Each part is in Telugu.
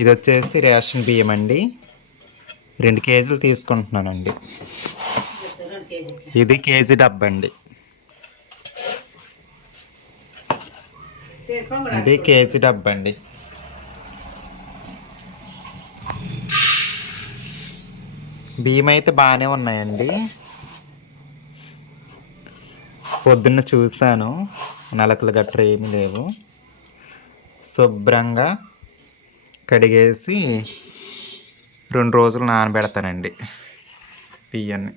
ఇది వచ్చేసి రేషన్ బియ్యం అండి. 2 కేజీలు తీసుకుంటున్నానండి. ఇది కేజీ డబ్బా అండి. ఇది కేజీ డబ్బా అండి. బియ్యం అయితే బాగానే ఉన్నాయండి. పొద్దున్న చూశాను, నలకలు గట్ర ఏమీ లేవు. శుభ్రంగా కడిగేసి 2 రోజులు నానబెడతానండి బియ్యాన్ని.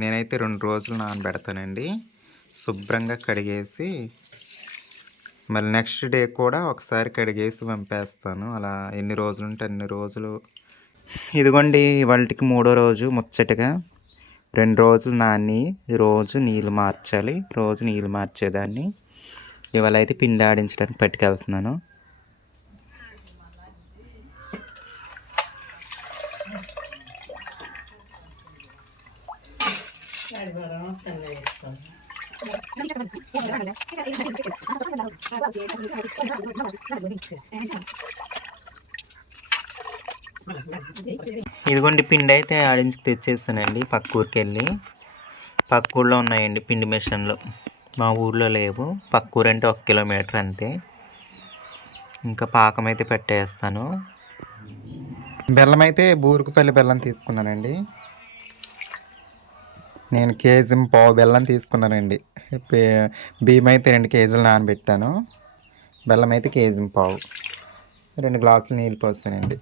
నేనైతే 2 రోజులు నానబెడతానండి. శుభ్రంగా కడిగేసి మళ్ళీ నెక్స్ట్ డే కూడా ఒకసారి కడిగేసి పంపేస్తాను. అలా ఎన్ని రోజులు ఉంటే అన్ని రోజులు. ఇదిగోండి, ఇవాళకి 3వ రోజు. ముచ్చటగా 2 రోజులు నాని రోజు నీళ్ళు మార్చాలి. రోజు నీళ్ళు మార్చేదాన్ని. ఇవాళ అయితే పిండి ఆడించడానికి పట్టుకెళ్తున్నాను. ఇదిగోండి, పిండి అయితే ఆడించి తెచ్చేసానండి. పక్క ఊరికి వెళ్ళి. పక్క ఊళ్ళో ఉన్నాయండి పిండి మిషన్లు, మా ఊళ్ళో లేవు. పక్క ఊరు అంటే 1 కిలోమీటర్ అంతే. ఇంకా పాకం అయితే పెట్టేస్తాను. బెల్లం అయితే బూరుకుపల్లి బెల్లం తీసుకున్నానండి. నేను కేజీ పావు బెల్లం తీసుకున్నానండి. బియ్యం అయితే 2 కేజీలు నానబెట్టాను. బెల్లం అయితే కేజీ పావు. 2 గ్లాసులు నీళ్ళు పోసానండి.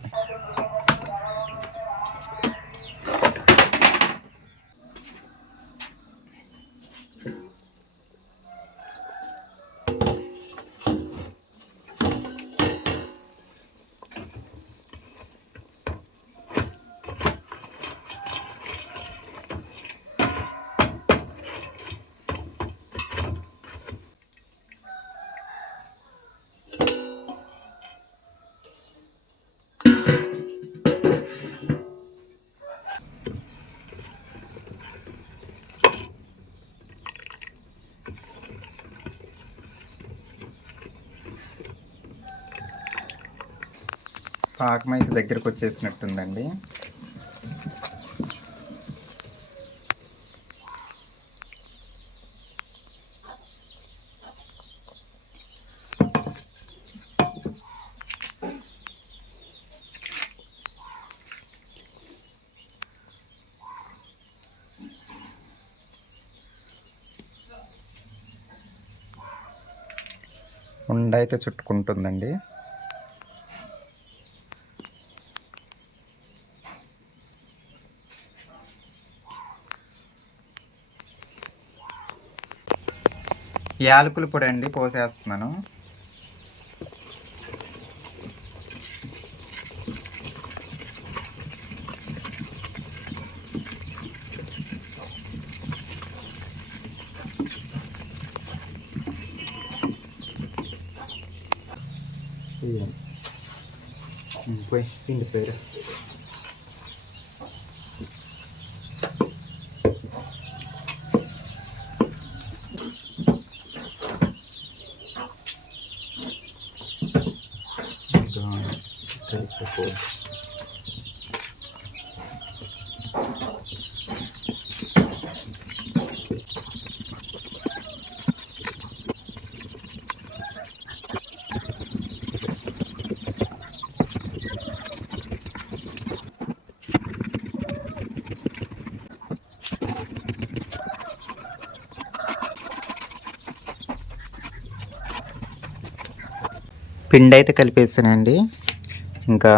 పాకం అయితే దగ్గరకు వచ్చేసినట్టుందండి. ఉండ అయితే చుట్టుకుంటుందండి. యాలకుల పొడి అండి పోసేస్తున్నాను. పోయి పిండి పేరు పిండి అయితే కలిపేసానండి. ఇంకా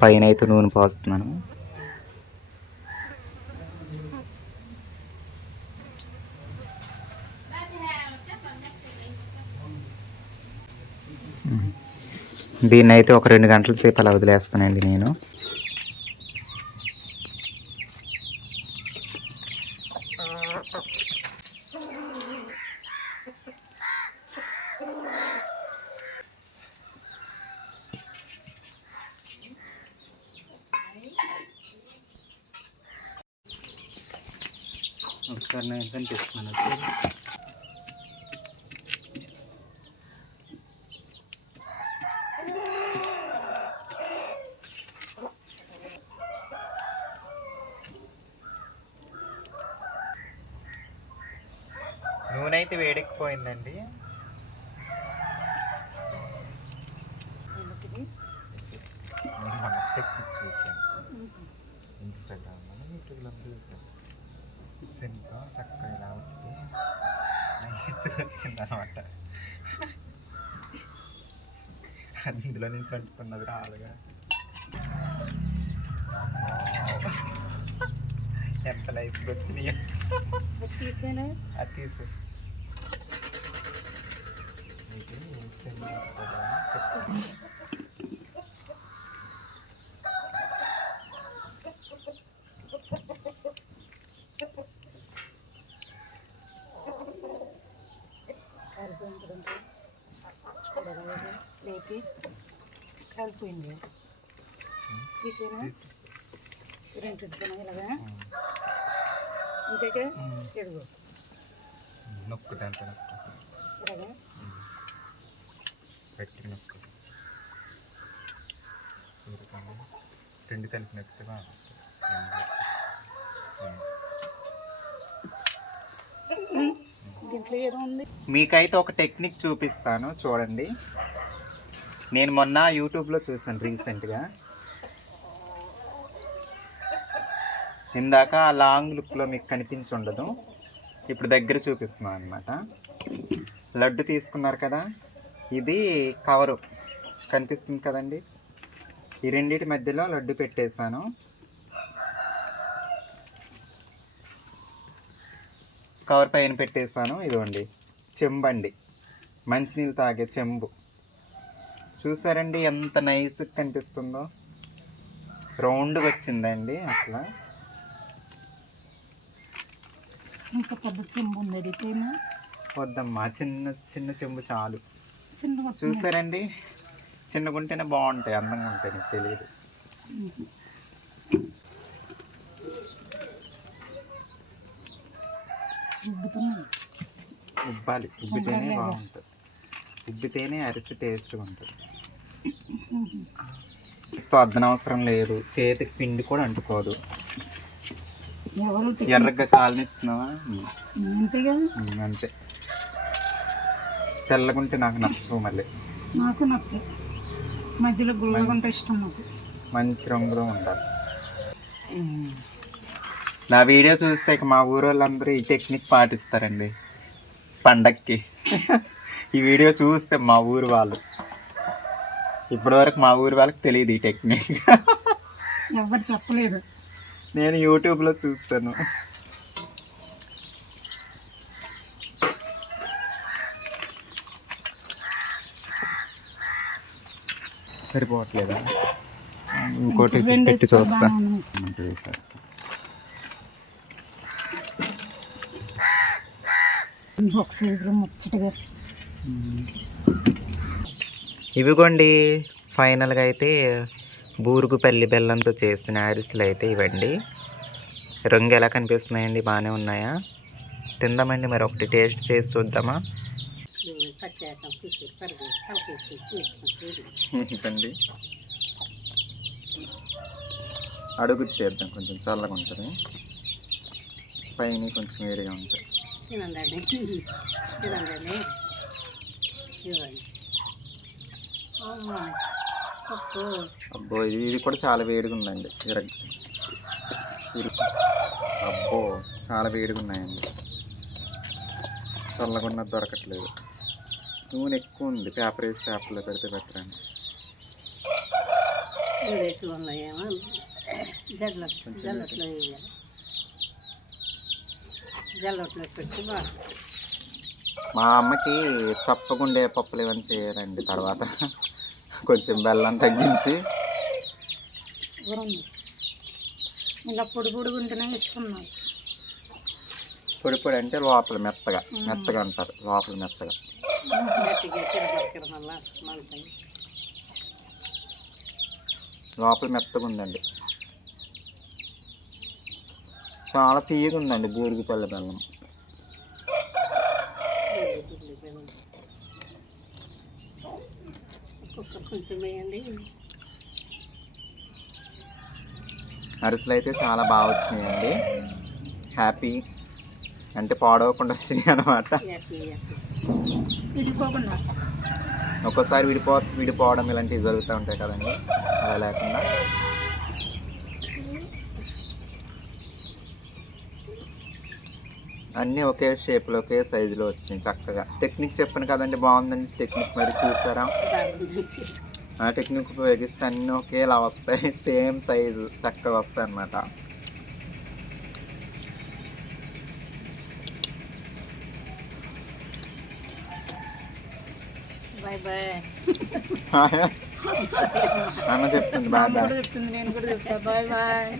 పైన అయితే నూనె పోస్తున్నాను. దీన్ని అయితే ఒక 2 గంటల సేపు అలా వదిలేస్తానండి నేను. ఒకసారి నేను కనిపిస్తున్నాను. నూనె అయితే వేడెక్కిపోయిందండి. టెక్నిక్ చూసాను ఇన్స్టాగ్రామ్లో, యూట్యూబ్లో చూసాను. సెంతో చక్కగా ఇలా ఉట్టి నైస్గా వచ్చిందనమాట. అది ఇందులో నుంచి వండుకున్నది రాలుగా. ఎంత నైస్గా వచ్చినాయి. అది తీసే కలిపోయింది తీసేనా రెండు ఇలాగా ఇంతకే ఎడుగు నొక్కు దాంట్లో నొక్కు ఇలాగా గట్టి నొక్కు రెండు కలిపి నొక్కితే బాగా. దీంట్లో ఏదో ఉంది. మీకైతే ఒక టెక్నిక్ చూపిస్తాను చూడండి. నేను మొన్న యూట్యూబ్లో చూసాను రీసెంట్గా. ఇందాక లాంగ్ లుక్లో మీకు కనిపించి ఉండదు, ఇప్పుడు దగ్గర చూపిస్తున్నాను అనమాట. లడ్డు తీసుకున్నారు కదా, ఇది కవరు కనిపిస్తుంది కదండి. ఈ రెండింటి మధ్యలో లడ్డు పెట్టేశాను. కవర్ పైన పెట్టేశాను. ఇదిగోండి చెంబండి, మంచినీళ్ళు తాగే చెంబు. చూసారండి ఎంత నైస్గా కనిపిస్తుందో. రౌండ్గా వచ్చిందండి అసలు. ఇంకా పెద్ద చెంబు ఉంది అడిగితేనా వద్దమ్మా, చిన్న చిన్న చెంబు చాలు. చిన్న చూసారండి, చిన్నగుంటేనే బాగుంటాయి, అందంగా ఉంటాయి. నీకు తెలియదు. ఉబ్బాలి, ఉబ్బితేనే బాగుంటుంది. ఉబ్బితేనే అరిసి టేస్ట్గా ఉంటుంది. అద్దనవసరం లేదు, చేతికి పిండి కూడా అంటుకోదు. ఎర్రగా కాలనిస్తున్నావా? అంతే. తెల్లగుంటే నాకు నచ్చవు, మళ్ళీ నాకు నచ్చవు. మధ్యలో గుల్లగా ఉంటే ఇష్టం నాకు. మంచి రంగులో ఉండాలి. నా వీడియో చూస్తే ఇక మా ఊరు వాళ్ళందరూ ఈ టెక్నిక్ పాటిస్తారండి పండక్కి. ఈ వీడియో చూస్తే మా ఊరు వాళ్ళు, ఇప్పటివరకు మా ఊరు వాళ్ళకి తెలియదు ఈ టెక్నిక్. ఎవరు చెప్పలేదు, నేను యూట్యూబ్లో చూస్తాను. సరిపోవట్లేదా? ఇంకోటి పెట్టి చూస్తా. ఇవిగోండి ఫైనల్గా అయితే బూరుగుపల్లి బెల్లంతో చేసిన అరిసెలు అయితే ఇవ్వండి. రంగు ఎలా కనిపిస్తున్నాయండి? బాగానే ఉన్నాయా? తిందామండి మరి, ఒకటి టేస్ట్ చేసి చూద్దామా? ఇదండి అడుగు చేద్దాం, కొంచెం చల్లగా ఉంటుంది, పైన కొంచెం వేడిగా ఉంటుంది. అబ్బో ఇది కూడా చాలా వేడిగా ఉందండి. అబ్బో చాలా వేడిగా ఉన్నాయండి, చల్లగా దొరకట్లేదు. నూనె ఎక్కువ ఉంది, పేపర్ వేసి పేపర్లో పెడితే పెట్టండి. మా అమ్మకి చప్పగుండే పప్పులు ఇవన్నీ చేయాలండి. తర్వాత కొంచెం బెల్లం తగ్గించి ఇలా పొడి పొడి ఉంటేనే ఇష్టం నాకు. పొడి పొడి అంటే లోపల మెత్తగా, మెత్తగా అంటారు, లోపల మెత్తగా. లోపల మెత్తగా ఉందండి, చాలా తీయగా ఉందండి బూరుగుపల్లి బెల్లం. అరిసెలు అయితే చాలా బాగా వచ్చినాయండి. హ్యాపీ. అంటే పాడవకుండా వచ్చినాయి అనమాట. విడిపోకుండా ఒక్కోసారి విడిపోవడం ఇలాంటివి జరుగుతూ ఉంటాయి కదండి, అలా లేకుండా అన్నీ ఒకే షేప్లో ఒకే సైజులో వచ్చినాయి చక్కగా. టెక్నిక్ చెప్పాను కదండి, బాగుందండి టెక్నిక్. మరి చూసారా, ఆ టెక్నిక్ ఉపయోగిస్తే అన్నీ ఒకేలా వస్తాయి, సేమ్ సైజు చక్కగా వస్తాయి అన్నమాట. బాయ్ బాయ్ అన్న చెప్తుంది బాయ్ బాయ్. చెప్తుంది, నేను కూడా చెప్తా బాయ్ బాయ్.